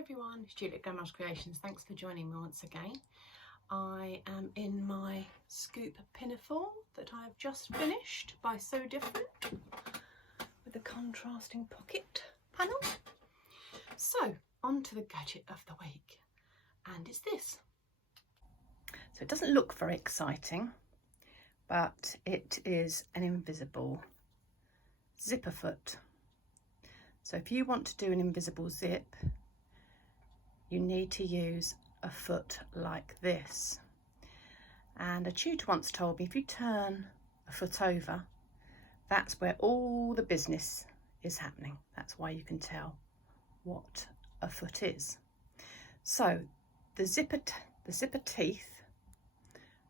everyone, it's Juliet Grandma's Creations. Thanks for joining me once again. I am in my scoop pinafore that I have just finished by So Different with the contrasting pocket panel. So on to the gadget of the week, and it's this. So it doesn't look very exciting, but it is an invisible zipper foot. So if you want to do an invisible zip, you need to use a foot like this. And a tutor once told me if you turn a foot over, that's where all the business is happening. That's why you can tell what a foot is. So the zipper teeth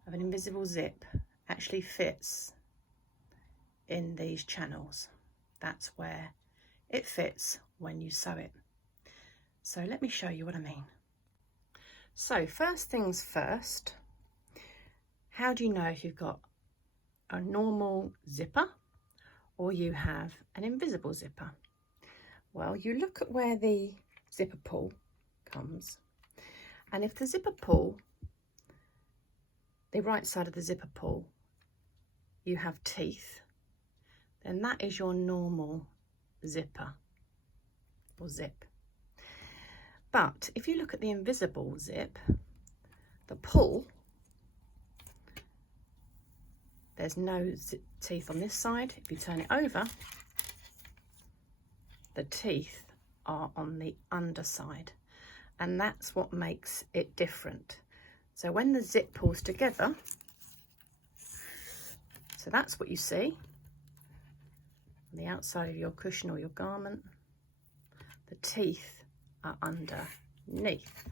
of an invisible zip actually fits in these channels. That's where it fits when you sew it. So let me show you what I mean. So first things first, how do you know if you've got a normal zipper or you have an invisible zipper? Well, you look at where the zipper pull comes, and if the zipper pull, the right side of the zipper pull, you have teeth, then that is your normal zipper or zip. But if you look at the invisible zip, the pull, there's no teeth on this side. If you turn it over, the teeth are on the underside, and that's what makes it different. So when the zip pulls together, so that's what you see on the outside of your cushion or your garment, the teeth are underneath.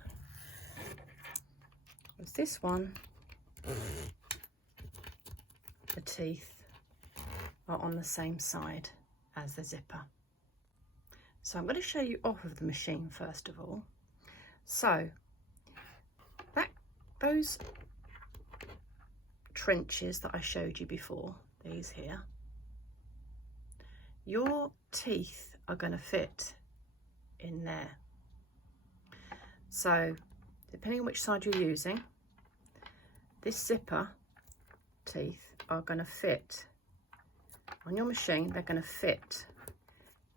Whereas this one, the teeth are on the same side as the zipper. So I'm going to show you off of the machine first of all. So those trenches that I showed you before, these here, your teeth are going to fit in there. So depending on which side you're using, this zipper teeth are going to fit on your machine. They're going to fit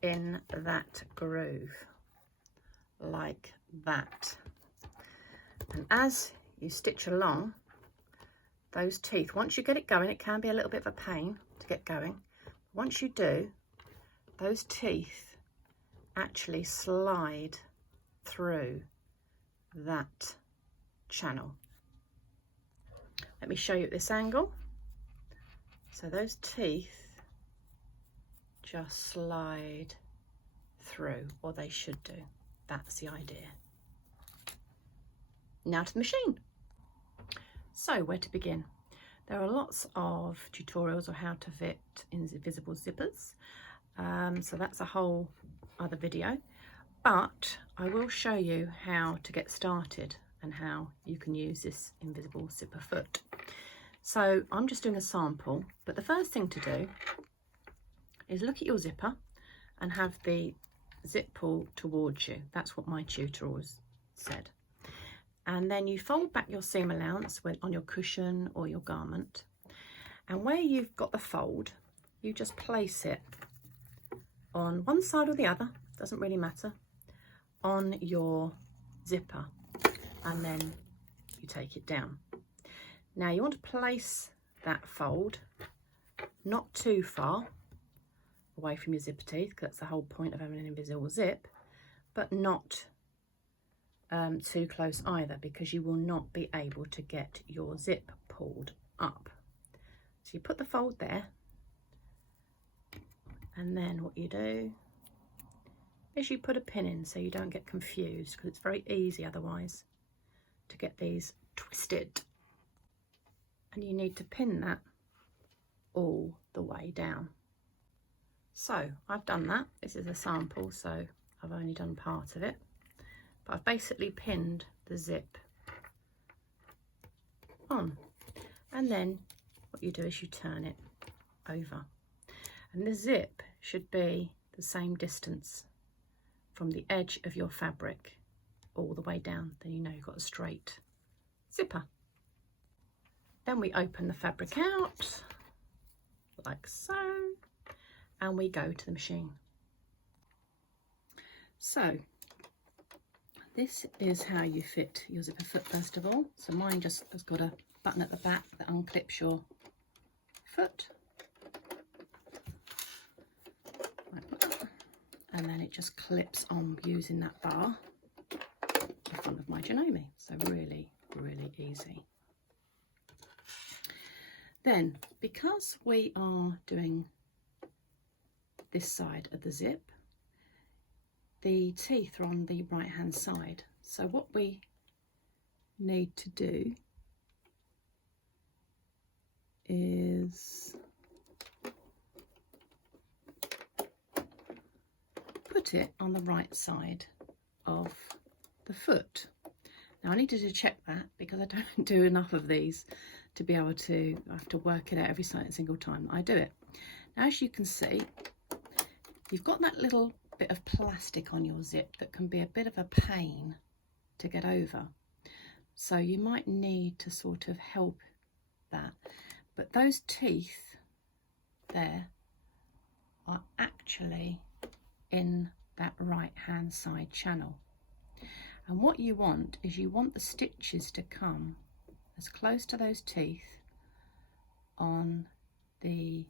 in that groove like that, and as you stitch along, those teeth, once you get it going, it can be a little bit of a pain to get going. Once you do, those teeth actually slide through that channel. Let me show you at this angle. So those teeth just slide through, or they should do. That's the idea. Now to the machine. So where to begin? There are lots of tutorials on how to fit invisible zippers. So that's a whole other video, but I will show you how to get started and how you can use this invisible zipper foot. So I'm just doing a sample, but the first thing to do is look at your zipper and have the zip pull towards you. That's what my tutor always said. And then you fold back your seam allowance on your cushion or your garment, and where you've got the fold, you just place it on one side or the other, doesn't really matter, on your zipper, and then you take it down. Now you want to place that fold not too far away from your zipper teeth, because that's the whole point of having an invisible zip, but not too close either, because you will not be able to get your zip pulled up. So you put the fold there, and then what you do is you put a pin in so you don't get confused, because it's very easy otherwise to get these twisted, and you need to pin that all the way down. So I've done that. This is a sample, so I've only done part of it, but I've basically pinned the zip on, and then what you do is you turn it over, and the zip should be the same distance from the edge of your fabric all the way down, then you know you've got a straight zipper. Then we open the fabric out like so, and we go to the machine. So this is how you fit your zipper foot first of all. So mine just has got a button at the back that unclips your foot, like that. And then it just clips on using that bar in front of my Janome. So really, really easy. Then, because we are doing this side of the zip, the teeth are on the right hand side. So what we need to do is put it on the right side of the foot. Now I needed to check that because I don't do enough of these to be able to, I have to work it out every single time I do it. Now as you can see, you've got that little bit of plastic on your zip that can be a bit of a pain to get over. So you might need to sort of help that. But those teeth there are actually in that right hand side channel. And what you want is you want the stitches to come as close to those teeth on the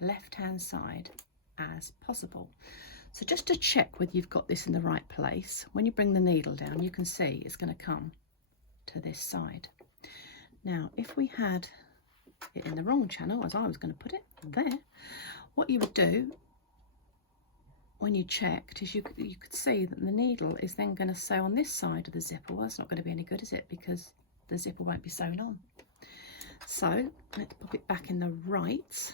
left hand side as possible. So just to check whether you've got this in the right place, when you bring the needle down you can see it's going to come to this side. Now if we had it in the wrong channel, as I was going to put it there, what you would do when you checked is you could see that the needle is then going to sew on this side of the zipper. Well, that's not going to be any good, is it? Because the zipper won't be sewn on. So let's pop it back in the right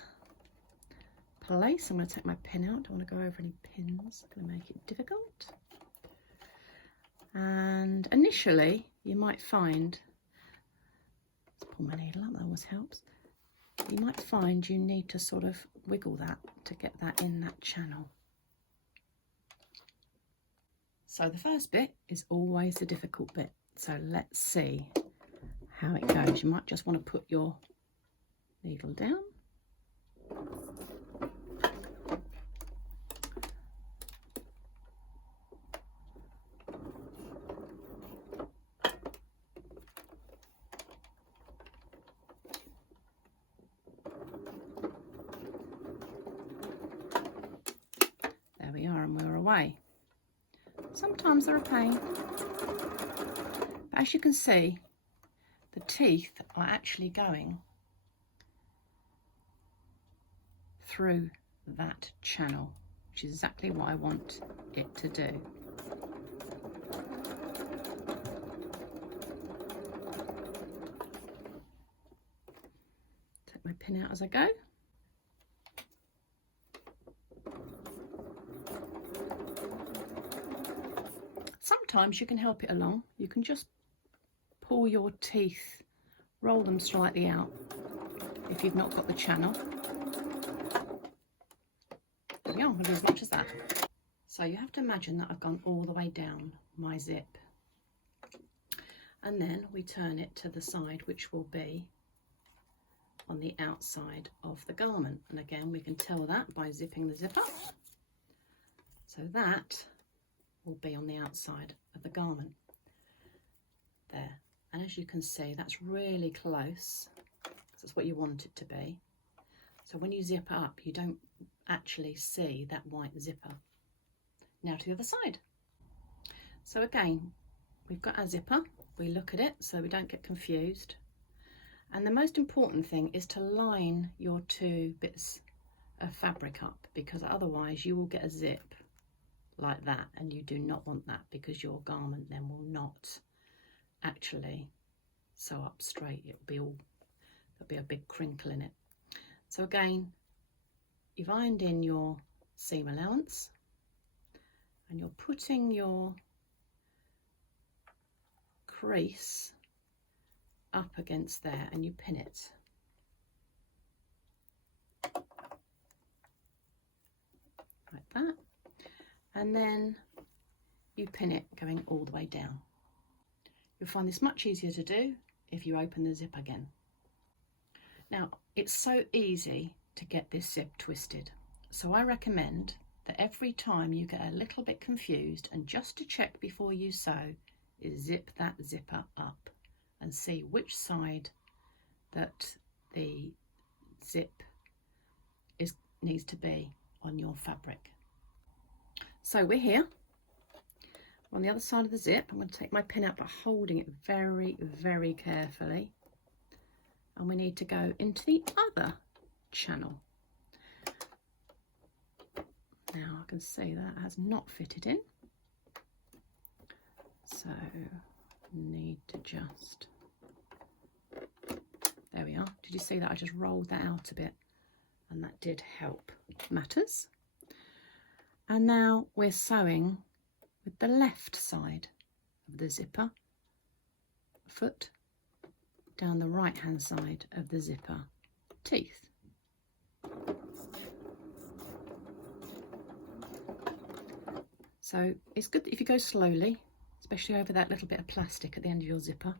place. I'm going to take my pin out. I don't want to go over any pins. I'm going to make it difficult. And initially you might find, let's pull my needle up, that always helps. You might find you need to sort of wiggle that to get that in that channel. So the first bit is always the difficult bit. So let's see how it goes. You might just want to put your needle down. There we are, and we're away. Sometimes they're a pain, but as you can see, the teeth are actually going through that channel, which is exactly what I want it to do. Take my pin out as I go. Sometimes you can help it along. You can just pull your teeth, roll them slightly out if you've not got the channel. There we are, we'll do as much as that. So you have to imagine that I've gone all the way down my zip. And then we turn it to the side, which will be on the outside of the garment. And again, we can tell that by zipping the zip up. So that will be on the outside of the garment there. And as you can see, that's really close. That's what you want it to be. So when you zip up, you don't actually see that white zipper. Now to the other side. So again, we've got our zipper. We look at it so we don't get confused. And the most important thing is to line your two bits of fabric up, because otherwise you will get a zip like that, and you do not want that, because your garment then will not actually sew up straight. It'll be all, there'll be a big crinkle in it. So again, you've ironed in your seam allowance and you're putting your crease up against there and you pin it. Like that. And then you pin it going all the way down. You'll find this much easier to do if you open the zip again. Now, it's so easy to get this zip twisted, so I recommend that every time you get a little bit confused, and just to check before you sew, is zip that zipper up and see which side that the zip needs to be on your fabric. So we're here on the other side of the zip. I'm going to take my pin out, but holding it very, very carefully. And we need to go into the other channel. Now I can see that has not fitted in, so need to just, there we are. Did you see that? I just rolled that out a bit and that did help matters. And now we're sewing with the left side of the zipper foot down the right hand side of the zipper teeth. So it's good if you go slowly, especially over that little bit of plastic at the end of your zipper.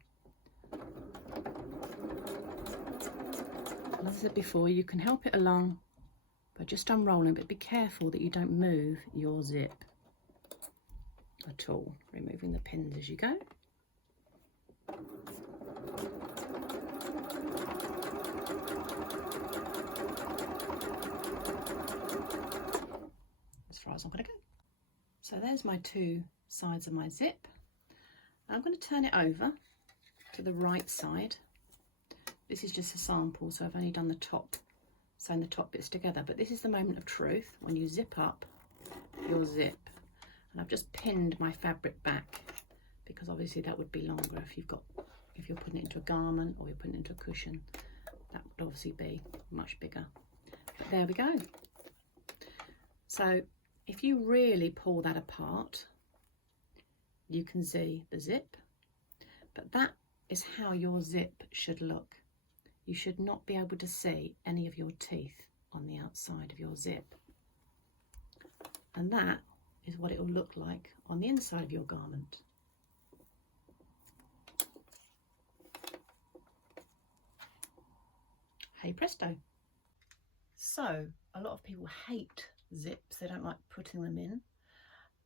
As I said before, you can help it along by just unrolling, but be careful that you don't move your zip at all, removing the pins as you go. As far as I'm going to go. So there's my two sides of my zip. I'm going to turn it over to the right side. This is just a sample, so I've only done the top, sewn the top bits together, but this is the moment of truth when you zip up your zip. And I've just pinned my fabric back because obviously that would be longer if you're putting it into a garment or you're putting it into a cushion. That would obviously be much bigger. But there we go. So if you really pull that apart, you can see the zip, but that is how your zip should look. You should not be able to see any of your teeth on the outside of your zip. And that is what it will look like on the inside of your garment. Hey presto. So a lot of people hate zips, they don't like putting them in.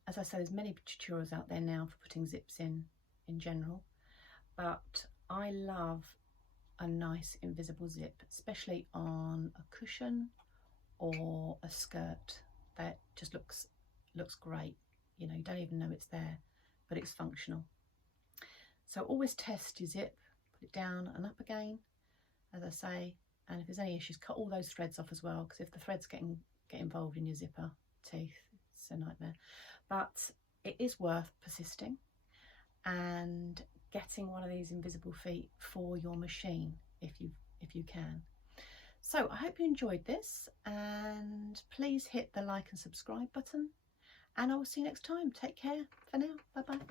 As I say, there's many tutorials out there now for putting zips in general, but I love a nice invisible zip, especially on a cushion or a skirt. That just looks great. You know, you don't even know it's there, but it's functional. So always test your zip, put it down and up again, as I say, and if there's any issues, cut all those threads off as well, because if the threads get involved in your zipper teeth, it's a nightmare. But it is worth persisting and getting one of these invisible feet for your machine if you can. So I hope you enjoyed this, and please hit the like and subscribe button, and I will see you next time. Take care for now. Bye bye.